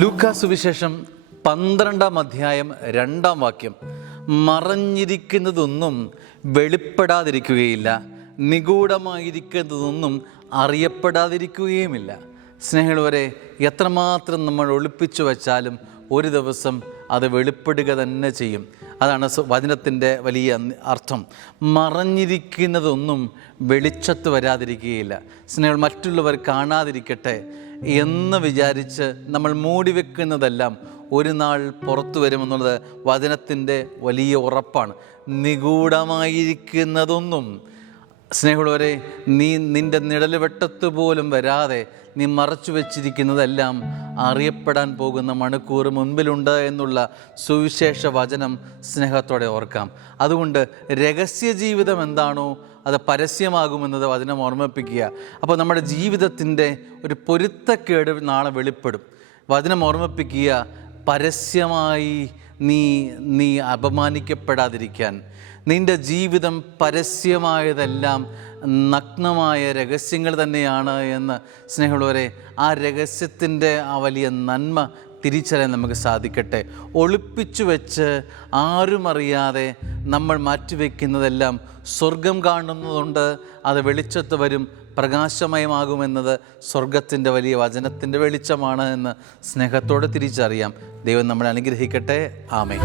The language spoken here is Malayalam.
ലൂക്കാ സുവിശേഷം 12-ാം അധ്യായം 2-ാം വാക്യം. മറഞ്ഞിരിക്കുന്നതൊന്നും വെളിപ്പെടാതിരിക്കുകയില്ല, നിഗൂഢമായിരിക്കുന്നതൊന്നും അറിയപ്പെടാതിരിക്കുകയുമില്ല. സ്നേഹിതരെ, എത്രമാത്രം നമ്മൾ ഒളിപ്പിച്ചു വച്ചാലും ഒരു ദിവസം അത് വെളിപ്പെടുക തന്നെ ചെയ്യും. അതാണ് വചനത്തിൻ്റെ വലിയ അർത്ഥം. മറഞ്ഞിരിക്കുന്നതൊന്നും വെളിച്ചത്ത് വരാതിരിക്കുകയില്ല. സ്നേഹിതർ, മറ്റുള്ളവർ കാണാതിരിക്കട്ടെ എന്ന് വിചാരിച്ച് നമ്മൾ മൂടി വെക്കുന്നതെല്ലാം ഒരു നാൾ പുറത്തു വരുമെന്നുള്ളത് വചനത്തിൻ്റെ വലിയ ഉറപ്പാണ്. നിഗൂഢമായിരിക്കുന്നതൊന്നും, സ്നേഹിതരെ, നിൻ്റെ നിഴൽവെട്ടത്ത് പോലും വരാതെ നീ മറച്ചു വച്ചിരിക്കുന്നതെല്ലാം അറിയപ്പെടാൻ പോകുന്ന മണിക്കൂർ മുൻപിലുണ്ട് എന്നുള്ള സുവിശേഷ വചനം സ്നേഹത്തോടെ ഓർക്കാം. അതുകൊണ്ട് രഹസ്യ ജീവിതം എന്താണോ അത് പരസ്യമാകുമെന്നത് വചനം ഓർമ്മിപ്പിക്കുക. അപ്പോൾ നമ്മുടെ ജീവിതത്തിൻ്റെ ഒരു പൊരുത്തക്കേട് നാളെ വെളിപ്പെടും. വചനം ഓർമ്മിപ്പിക്കുക, പരസ്യമായി നീ അപമാനിക്കപ്പെടാതിരിക്കാൻ. നിൻ്റെ ജീവിതം പരസ്യമായതെല്ലാം നഗ്നമായ രഹസ്യങ്ങൾ തന്നെയാണ് എന്ന് സ്നേഹമുള്ളവരെ, ആ രഹസ്യത്തിൻ്റെ ആ വലിയ നന്മ തിരിച്ചറിയാൻ നമുക്ക് സാധിക്കട്ടെ. ഒളിപ്പിച്ചു വെച്ച് ആരും അറിയാതെ നമ്മൾ മാറ്റിവെക്കുന്നതെല്ലാം സ്വർഗം കാണുന്നതുകൊണ്ട് അത് വെളിച്ചത്ത് വരും, പ്രകാശമയമാകുമെന്നത് സ്വർഗത്തിൻ്റെ വലിയ വചനത്തിൻ്റെ വെളിച്ചമാണ് എന്ന് സ്നേഹത്തോടെ തിരിച്ചറിയാം. ദൈവം നമ്മളെ അനുഗ്രഹിക്കട്ടെ. ആമേൻ.